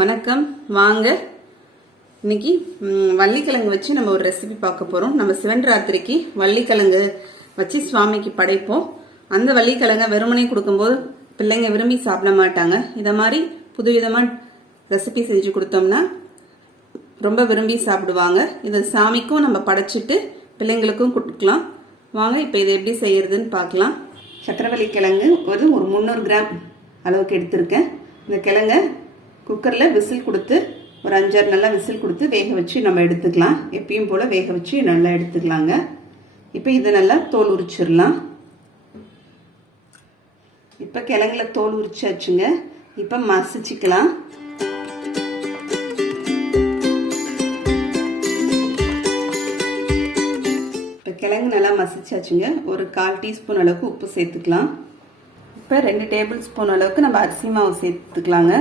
வணக்கம். வாங்க இன்னைக்கு வள்ளிக்கிழங்கு வச்சு நம்ம ஒரு ரெசிபி பார்க்க போறோம். நம்ம சிவராத்திரிக்கு வள்ளிக்கிழங்கு வச்சு சுவாமிக்கு படைப்போம். அந்த வள்ளிக்கிழங்கை வெறுமனே கொடுக்கும்போது பிள்ளைங்க விரும்பி சாப்பிட மாட்டாங்க. இதை மாதிரி புதுவிதமான ரெசிபி செஞ்சு கொடுத்தோம்னா ரொம்ப விரும்பி சாப்பிடுவாங்க. இதை சாமிக்கும் நம்ம படைச்சிட்டு பிள்ளைங்களுக்கும் கொடுக்கலாம். வாங்க இப்போ இதை எப்படி செய்யறதுன்னு பார்க்கலாம். சக்கரவள்ளி கிழங்கு ஒரு 300 கிராம் அளவுக்கு எடுத்திருக்கேன். இந்த கிழங்கை குக்கரில் விசில் கொடுத்து ஒரு 5-6 நல்லா விசில் கொடுத்து வேக வச்சு நம்ம எடுத்துக்கலாம். எப்பயும் போல் வேக வச்சு நல்லா எடுத்துக்கலாங்க. இப்போ இதை நல்லா தோல் உரிச்சிடலாம். இப்போ கிழங்குல தோல் உரிச்சாச்சுங்க. இப்போ மசிச்சுக்கலாம். இப்போ கிழங்கு நல்லா மசிச்சாச்சுங்க. ஒரு 1/4 டீஸ்பூன் அளவுக்கு உப்பு சேர்த்துக்கலாம். இப்போ 2 டேபிள் ஸ்பூன் அளவுக்கு நம்ம அரிசி மாவு சேர்த்துக்கலாங்க.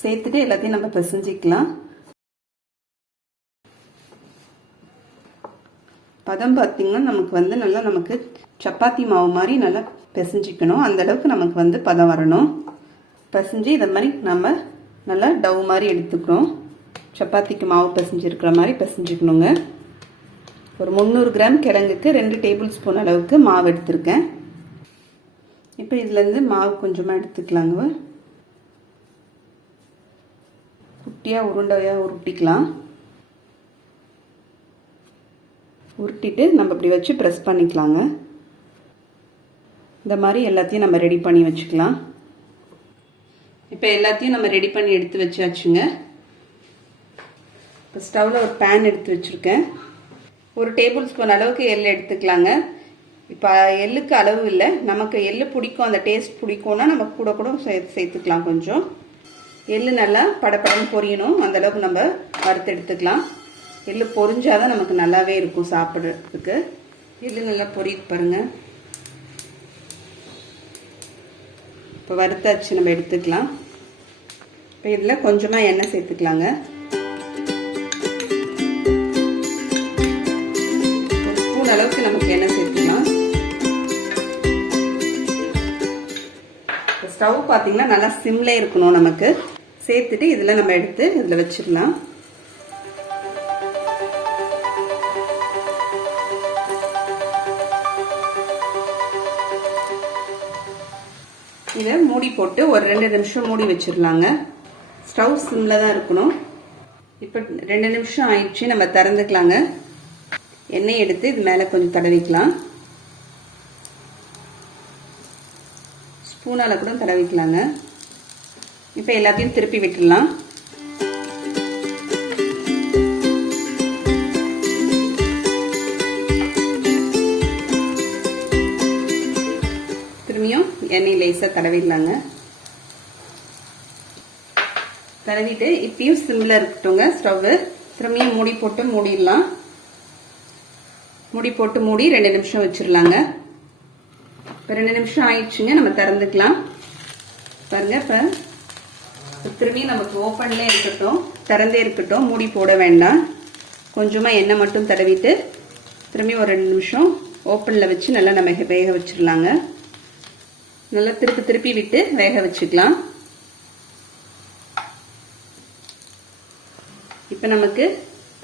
சேர்த்துட்டு எல்லாத்தையும் நம்ம பிசைஞ்சிக்கலாம். பதம் பார்த்திங்கன்னா நமக்கு சப்பாத்தி மாவு மாதிரி நல்லா பிசைஞ்சிக்கணும். அந்த அளவுக்கு நமக்கு பதம் வரணும். பிசைஞ்சு இதை மாதிரி நம்ம நல்லா டவ் மாதிரி எடுத்துக்கணும். சப்பாத்திக்கு மாவு பிசைஞ்சிருக்கிற மாதிரி பிசைஞ்சிக்கணுங்க. ஒரு 300 கிராம் கிழங்குக்கு 2 டேபிள் ஸ்பூன் அளவுக்கு மாவு எடுத்திருக்கேன். இப்போ இதுலேருந்து மாவு கொஞ்சமாக எடுத்துக்கலாங்க. குட்டியாக உருண்டையாக உருட்டிக்கலாம். உருட்டிட்டு நம்ம இப்படி வச்சு ப்ரெஸ் பண்ணிக்கலாங்க. இந்த மாதிரி எல்லாத்தையும் நம்ம ரெடி பண்ணி வச்சுக்கலாம். இப்போ எல்லாத்தையும் நம்ம ரெடி பண்ணி எடுத்து வச்சாச்சுங்க. இப்போ ஸ்டவ்வில் ஒரு பேன் எடுத்து வச்சுருக்கேன். ஒரு டேபிள் ஸ்பூன் அளவுக்கு எள் எடுத்துக்கலாங்க. இப்போ எள்ளுக்கு அளவு இல்லை, நமக்கு எள் பிடிக்கும், அந்த டேஸ்ட் பிடிக்கும்னா நம்ம கூட சேர்த்துக்கலாம். கொஞ்சம் எள்ளு நல்லா படப்படன்னு பொரியணும், அந்தளவுக்கு நம்ம வறுத்து எடுத்துக்கலாம். எள்ளு பொரிஞ்சாதான் நமக்கு நல்லாவே இருக்கும் சாப்பிட்றதுக்கு. எள்ளு நல்லா பொரியுது பாருங்கள். இப்போ வறுத்தாச்சு, நம்ம எடுத்துக்கலாம். இப்போ இதில் கொஞ்சமாக எண்ணெய் சேர்த்துக்கலாங்க. ஒரு ஸ்பூன் அளவுக்கு நமக்கு எண்ணெய் சேர்த்துக்கலாம். ஸ்டவ் பார்த்தீங்கன்னா நல்லா சிம்லே இருக்கணும். நமக்கு சேர்த்துட்டு இதில் நம்ம எடுத்து இதில் வச்சிடலாம். இதை மூடி போட்டு ஒரு 2 நிமிஷம் மூடி வச்சிடலாங்க. ஸ்டவ் சிம்ல தான் இருக்கணும். இப்போ 2 நிமிஷம் ஆயிடுச்சு, நம்ம திறந்துக்கலாங்க. எண்ணெய் எடுத்து இது மேலே கொஞ்சம் தடவிக்கலாம். ஸ்பூனால் கூட தடவிக்கலாங்க. இப்போ எல்லாத்தையும் திருப்பி விட்டுடலாம். திரும்பியும் எண்ணெய் லேசாக தடவிடலாங்க. தடவிட்டு இப்பயும் சிம்மில் இருக்கட்டுங்க ஸ்டவ்வு. திரும்பியும் மூடி போட்டு மூடிடலாம். மூடி போட்டு மூடி 2 நிமிஷம் வச்சிடலாங்க. இப்போ 2 நிமிஷம் ஆயிடுச்சுங்க, நம்ம திறந்துக்கலாம். பாருங்க, இப்போ திரும்பி நமக்கு ஓப்பன்லேயே இருக்கட்டும், திறந்தே இருக்கட்டும், மூடி போட வேண்டாம். கொஞ்சமாக எண்ணெய் மட்டும் தடவிட்டு திரும்பி ஒரு 2 நிமிஷம் ஓப்பனில் வச்சு நல்லா நம்ம வேக வச்சிடலாங்க. நல்லா திருப்பி விட்டு வேக வச்சுக்கலாம். இப்போ நமக்கு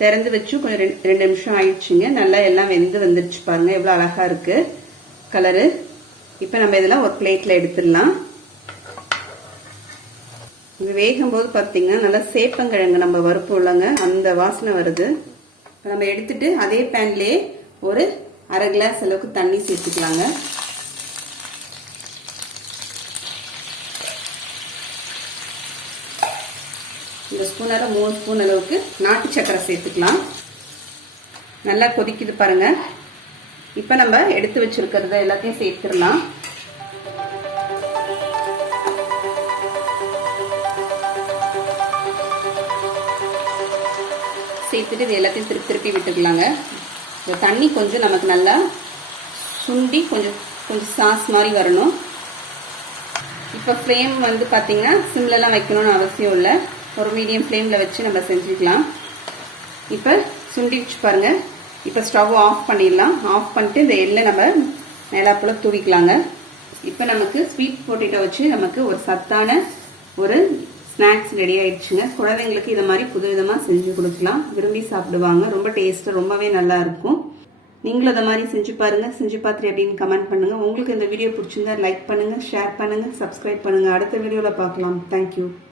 திறந்து வச்சு கொஞ்சம் 2 நிமிஷம் ஆயிடுச்சுங்க. நல்லா எல்லாம் வெந்து வந்துடுச்சு பாருங்க, எவ்வளோ அழகா இருக்கு கலரு. இப்போ நம்ம இதெல்லாம் ஒரு பிளேட்ல எடுத்துடலாம். இது வேகும்போது பார்த்தீங்கன்னா நல்லா சேப்பங்கிழங்கு நம்ம வறுப்போம்லங்க, அந்த வாசனை வருது. நம்ம எடுத்துட்டு அதே பேன்லேயே ஒரு 1/2 கிளாஸ் அளவுக்கு தண்ணி சேர்த்துக்கலாங்க. இந்த ஸ்பூனால 3 ஸ்பூன் அளவுக்கு நாட்டு சக்கரை சேர்த்துக்கலாம். நல்லா கொதிக்குது பாருங்க. இப்போ நம்ம எடுத்து வச்சிருக்கிறத எல்லாத்தையும் சேர்த்துடலாம். சேர்த்துட்டு இது எல்லாத்தையும் திருப்பி விட்டுக்கலாங்க. இந்த தண்ணி கொஞ்சம் நமக்கு நல்லா சுண்டி கொஞ்சம் சாஸ் மாதிரி வரணும். இப்போ ஃப்ளேம் பார்த்தீங்கன்னா சிம்லலாம் வைக்கணும்னு அவசியம் இல்லை, ஒரு மீடியம் ஃப்ளேமில் வச்சு நம்ம செஞ்சுக்கலாம். இப்போ சுண்டிச்சு பாருங்க. இப்போ ஸ்டவ் ஆஃப் பண்ணிடலாம். ஆஃப் பண்ணிட்டு இந்த எள்ளை நம்ம மேலாப்புல தூவிக்கலாங்க. இப்போ நமக்கு ஸ்வீட் பொட்டேட்டோ வச்சு நமக்கு ஒரு சத்தான ஒரு ஸ்நாக்ஸ் ரெடி ஆயிடுச்சுங்க. குழந்தைங்களுக்கு இதை மாதிரி புதுவிதமாக செஞ்சு கொடுக்கலாம், விரும்பி சாப்பிடுவாங்க. ரொம்ப டேஸ்ட்டு ரொம்பவே நல்லா இருக்கும். நீங்களும் அதை மாதிரி செஞ்சு பாருங்கள். செஞ்சு பார்த்துட்டு அப்படின்னு கமெண்ட் பண்ணுங்கள். உங்களுக்கு இந்த வீடியோ பிடிச்சிருந்தா லைக் பண்ணுங்கள், ஷேர் பண்ணுங்கள், சப்ஸ்கிரைப் பண்ணுங்கள். அடுத்த வீடியோவில் பார்க்கலாம். தேங்க்யூ.